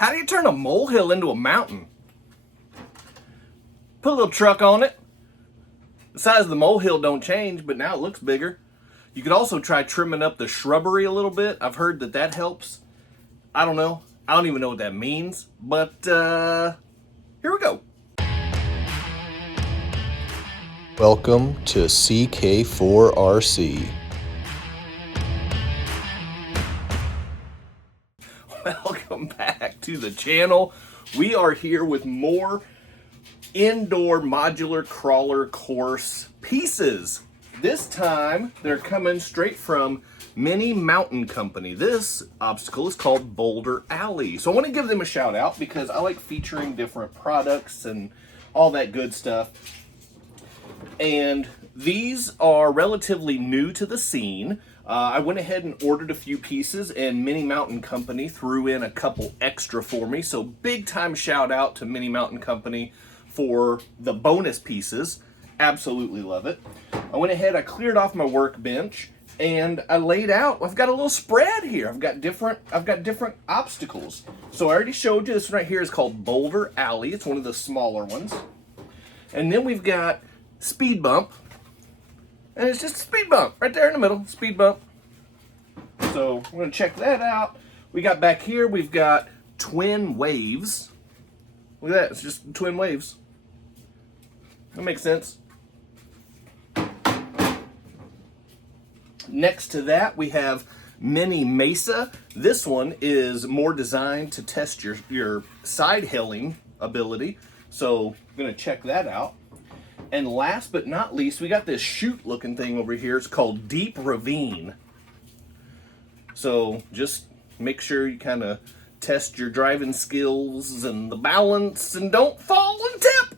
How do you turn a molehill into a mountain? Put a little truck on it. The size of the molehill don't change, but now it looks bigger. You could also try trimming up the shrubbery a little bit. I've heard that that helps. I don't know. I don't even know what that means, but here we go. Welcome to CK4RC. Welcome back to the channel. We are here with more indoor modular crawler course pieces. This time they're coming straight from Mini Mountain Company. This obstacle is called Boulder Alley. So I want to give them a shout out because I like featuring different products and all that good stuff. And these are relatively new to the scene. I went ahead and ordered a few pieces, and Mini Mountain Company threw in a couple extra for me. So big time shout out to Mini Mountain Company for the bonus pieces. Absolutely love it. I went ahead, I cleared off my workbench, and I laid out, I've got a little spread here. I've got different obstacles. So I already showed you this one right here is called Boulder Alley. It's one of the smaller ones. And then we've got Speed Bump. And it's just a speed bump right there in the middle, speed bump. So we're gonna check that out. We got back here, we've got Twin Waves. Look at that, it's just twin waves. That makes sense. Next to that, we have Mini Mesa. This one is more designed to test your side hilling ability. So I'm gonna check that out. And last but not least, we got this chute looking thing over here. It's called Deep Ravine. So just make sure you kind of test your driving skills and the balance and don't fall and tip.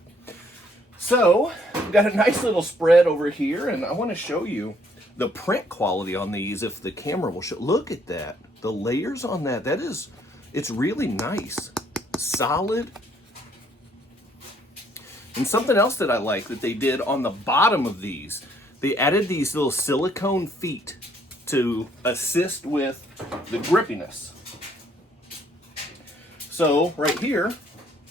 So we've got a nice little spread over here, and I want to show you the print quality on these if the camera will show. Look at that. The layers on that, it's really nice. Solid. And something else that I like that they did on the bottom of these, they added these little silicone feet to assist with the grippiness. So right here,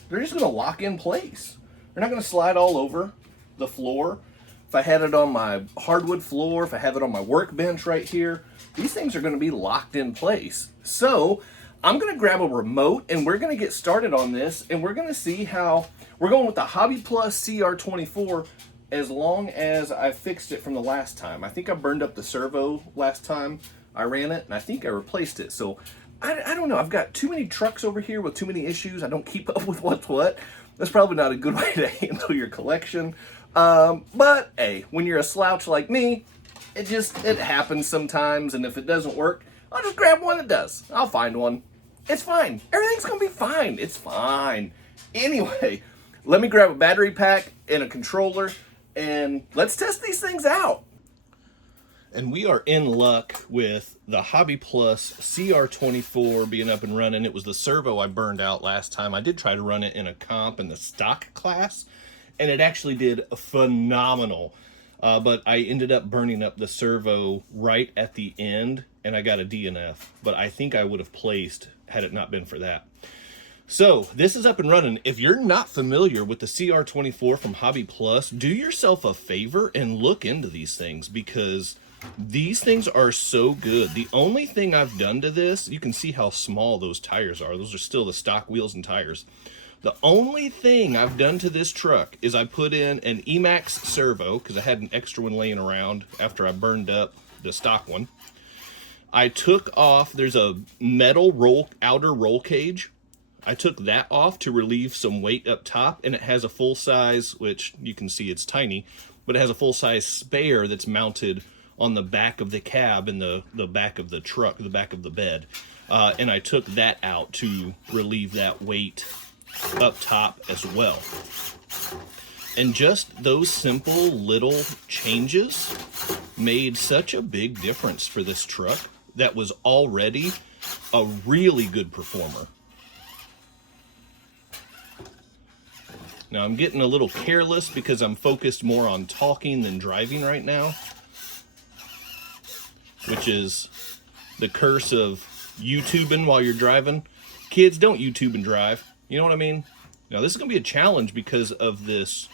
they're just gonna lock in place. They're not gonna slide all over the floor. If I had it on my hardwood floor, if I have it on my workbench right here, these things are gonna be locked in place. So I'm gonna grab a remote and we're gonna get started on this, and we're gonna see how we're going with the Hobby Plus CR24 as long as I fixed it from the last time. I think I burned up the servo last time I ran it, and I think I replaced it. So I don't know, I've got too many trucks over here with too many issues. I don't keep up with what's what. That's probably not a good way to handle your collection. But hey, when you're a slouch like me, it happens sometimes, and if it doesn't work, I'll just grab one that does. I'll find one. It's fine. Everything's gonna be fine. It's fine. Anyway, let me grab a battery pack and a controller, and let's test these things out. And we are in luck with the Hobby Plus CR24 being up and running. It was the servo I burned out last time. I did try to run it in a comp in the stock class, and it actually did phenomenal. But I ended up burning up the servo right at the end, and I got a DNF. But I think I would have placed had it not been for that. So this is up and running. If you're not familiar with the CR24 from Hobby Plus, do yourself a favor and look into these things, because these things are so good. The only thing I've done to this, you can see how small those tires are. Those are still the stock wheels and tires. The only thing I've done to this truck is I put in an Emax servo, because I had an extra one laying around after I burned up the stock one. I took off, there's a metal outer roll cage. I took that off to relieve some weight up top, and it has a full size, which you can see it's tiny, but it has a full size spare that's mounted on the back of the cab and the back of the truck, the back of the bed. And I took that out to relieve that weight up top as well. And just those simple little changes made such a big difference for this truck that was already a really good performer. Now I'm getting a little careless because I'm focused more on talking than driving right now, which is the curse of YouTubing while you're driving. Kids, don't YouTube and drive. You know what I mean? Now, this is going to be a challenge because of this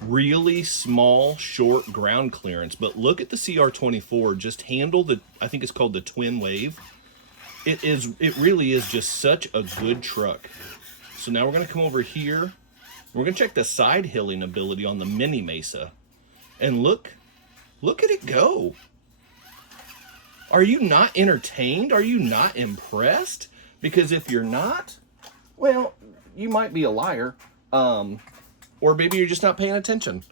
really small, short ground clearance. But look at the CR24. Just handle the, I think it's called the Twin Wave. It really is just such a good truck. So now we're going to come over here. We're going to check the side hilling ability on the Mini Mesa. And look at it go. Are you not entertained? Are you not impressed? Because if you're not, well, you might be a liar. Or maybe you're just not paying attention.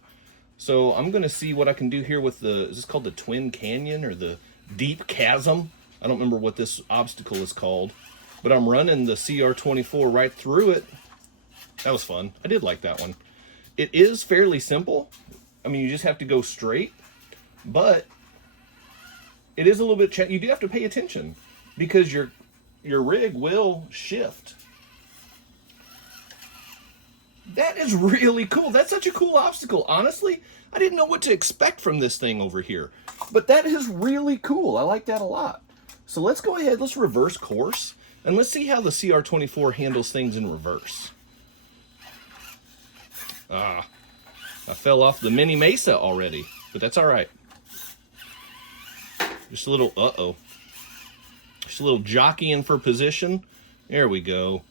So I'm going to see what I can do here with the, is this called the Twin Canyon or the Deep Chasm? I don't remember what this obstacle is called. But I'm running the CR24 right through it. That was fun. I did like that one. It is fairly simple. I mean, you just have to go straight. But it is a little bit, you do have to pay attention. Because your rig will shift. That is really cool. That's such a cool obstacle. Honestly, I didn't know what to expect from this thing over here. But that is really cool. I like that a lot. So let's go ahead, let's reverse course, and let's see how the CR24 handles things in reverse. I fell off the Mini Mesa already, but that's all right. Just a little, just a little jockeying for position. There we go.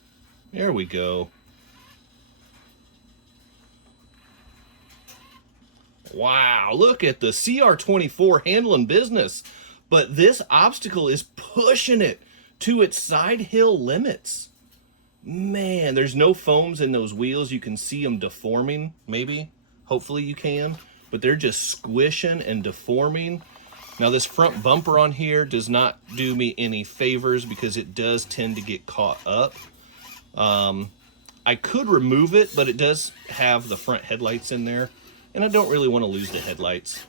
There we go. Wow, look at the CR24 handling business. But this obstacle is pushing it to its side hill limits. Man, there's no foams in those wheels. You can see them deforming, maybe. Hopefully you can. But they're just squishing and deforming. Now this front bumper on here does not do me any favors because it does tend to get caught up. I could remove it, but it does have the front headlights in there. And I don't really want to lose the headlights.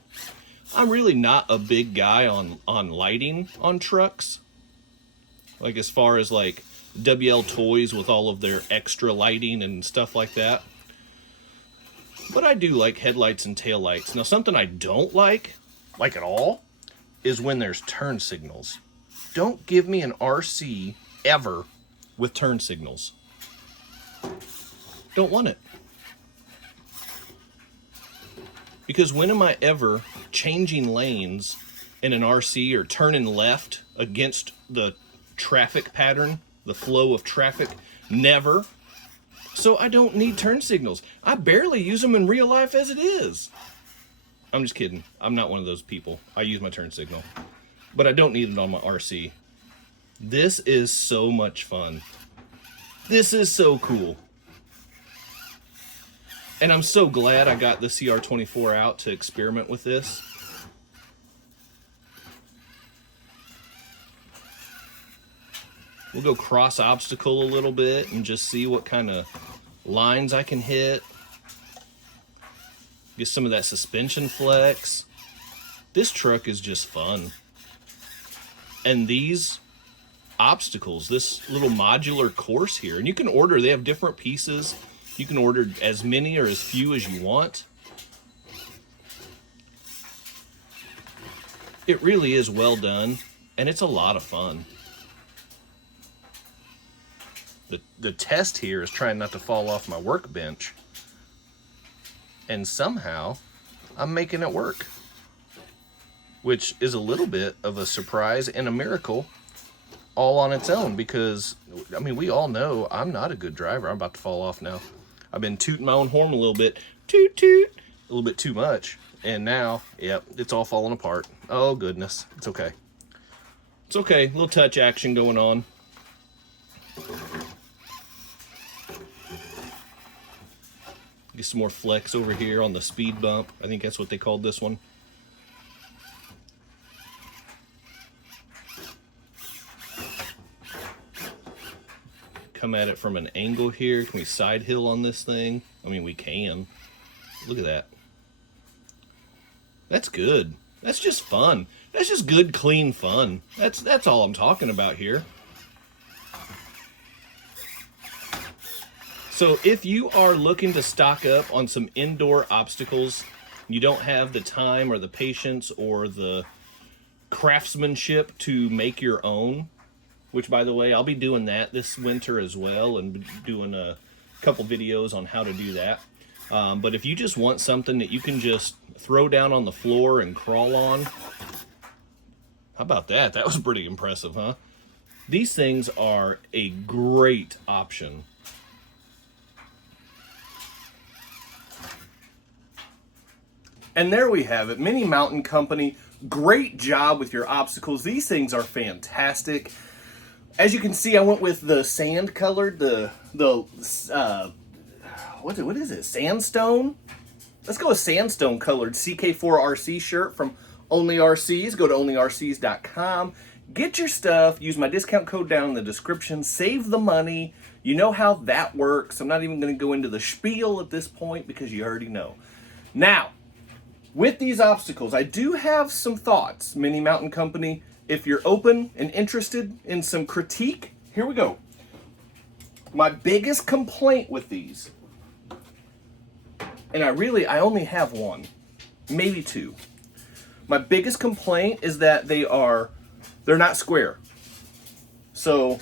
I'm really not a big guy on lighting on trucks. Like as far as like WL Toys with all of their extra lighting and stuff like that. But I do like headlights and taillights. Now something I don't like at all, is when there's turn signals. Don't give me an RC ever with turn signals. Don't want it. Because when am I ever changing lanes in an RC or turning left against the traffic pattern, the flow of traffic? Never. So I don't need turn signals. I barely use them in real life as it is. I'm just kidding. I'm not one of those people. I use my turn signal. But I don't need it on my RC. This is so much fun. This is so cool. And I'm so glad I got the CR24 out to experiment with this. We'll go cross obstacle a little bit and just see what kind of lines I can hit. Get some of that suspension flex. This truck is just fun. And these obstacles, this little modular course here, and you can order, they have different pieces. You can order as many or as few as you want. It really is well done, and it's a lot of fun. The test here is trying not to fall off my workbench. And somehow, I'm making it work. Which is a little bit of a surprise and a miracle all on its own, because, I mean, we all know I'm not a good driver. I'm about to fall off now. I've been tooting my own horn a little bit. Toot, toot. A little bit too much. And now, yep, it's all falling apart. Oh, goodness. It's okay. It's okay. A little touch action going on. Get some more flex over here on the speed bump. I think that's what they called this one. Come at it from an angle here. Can we side hill on this thing? I mean, we can. Look at that. That's good. That's just fun. That's just good, clean fun. That's all I'm talking about here. So if you are looking to stock up on some indoor obstacles, you don't have the time or the patience or the craftsmanship to make your own, which, by the way, I'll be doing that this winter as well, and doing a couple videos on how to do that. But if you just want something that you can just throw down on the floor and crawl on, how about that? That was pretty impressive, huh? These things are a great option. And there we have it. Mini Mountain Company. Great job with your obstacles. These things are fantastic. As you can see, I went with the sand colored, what is it? Sandstone? Let's go with sandstone colored CK4RC shirt from Only RCs. Go to onlyrcs.com. Get your stuff. Use my discount code down in the description. Save the money. You know how that works. I'm not even going to go into the spiel at this point because you already know. Now, with these obstacles, I do have some thoughts, Mini Mountain Company. If you're open and interested in some critique, here we go. My biggest complaint with these, and I only have one, maybe two. My biggest complaint is that they're not square. So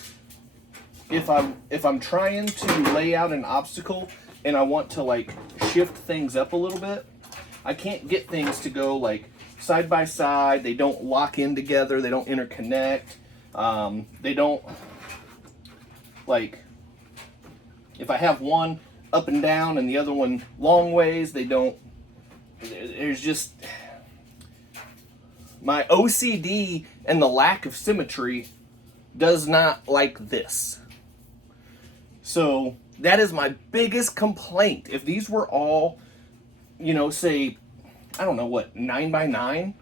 if I'm trying to lay out an obstacle and I want to like shift things up a little bit, I can't get things to go like side by side. They don't lock in together. They don't interconnect. They don't, like, if I have one up and down and the other one long ways, they don't, there's just, my OCD and the lack of symmetry does not like this. So that is my biggest complaint. If these were all, you know, say, I don't know what, 9x9,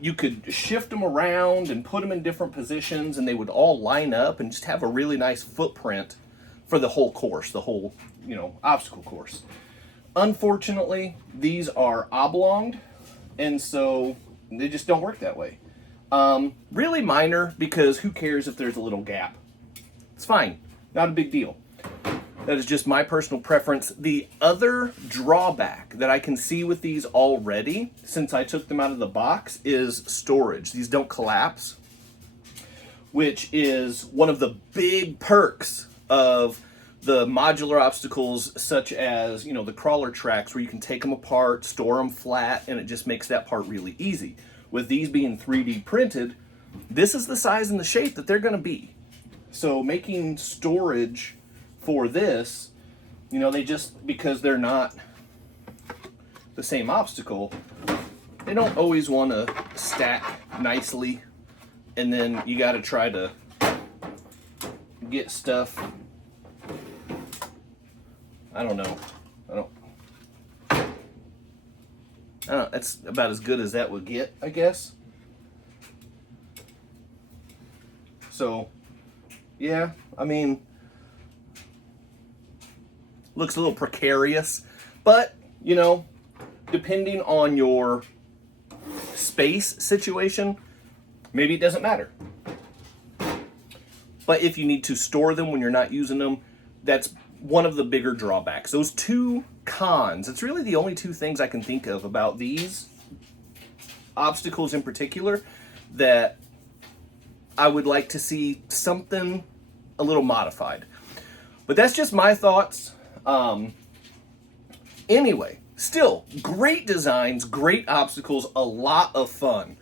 you could shift them around and put them in different positions and they would all line up and just have a really nice footprint for the whole course, the whole, you know, obstacle course. Unfortunately, these are oblonged, and so they just don't work that way. Really minor, because who cares if there's a little gap? It's fine, not a big deal. That is just my personal preference. The other drawback that I can see with these already, since I took them out of the box, is storage. These don't collapse, which is one of the big perks of the modular obstacles, such as, you know, the crawler tracks, where you can take them apart, store them flat, and it just makes that part really easy. With these being 3D printed, this is the size and the shape that they're going to be. So making storage for this, you know, they just, because they're not the same obstacle, they don't always want to stack nicely, and then you got to try to get stuff, I don't know, that's about as good as that would get, I guess. So, yeah, I mean, looks a little precarious, but, you know, depending on your space situation, maybe it doesn't matter. But if you need to store them when you're not using them, that's one of the bigger drawbacks. Those two cons, it's really the only two things I can think of about these obstacles in particular that I would like to see something a little modified. But that's just my thoughts. Anyway, still great designs, great obstacles, a lot of fun.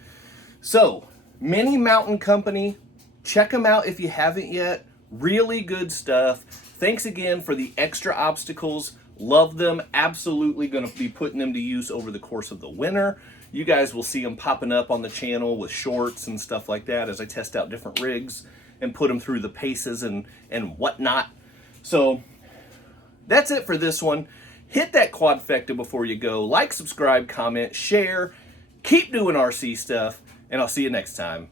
So, Mini Mountain Company, check them out if you haven't yet. Really good stuff. Thanks again for the extra obstacles. Love them. Absolutely going to be putting them to use over the course of the winter. You guys will see them popping up on the channel with shorts and stuff like that as I test out different rigs and put them through the paces and whatnot. So that's it for this one. Hit that quadfecta before you go. Like, subscribe, comment, share. Keep doing RC stuff, and I'll see you next time.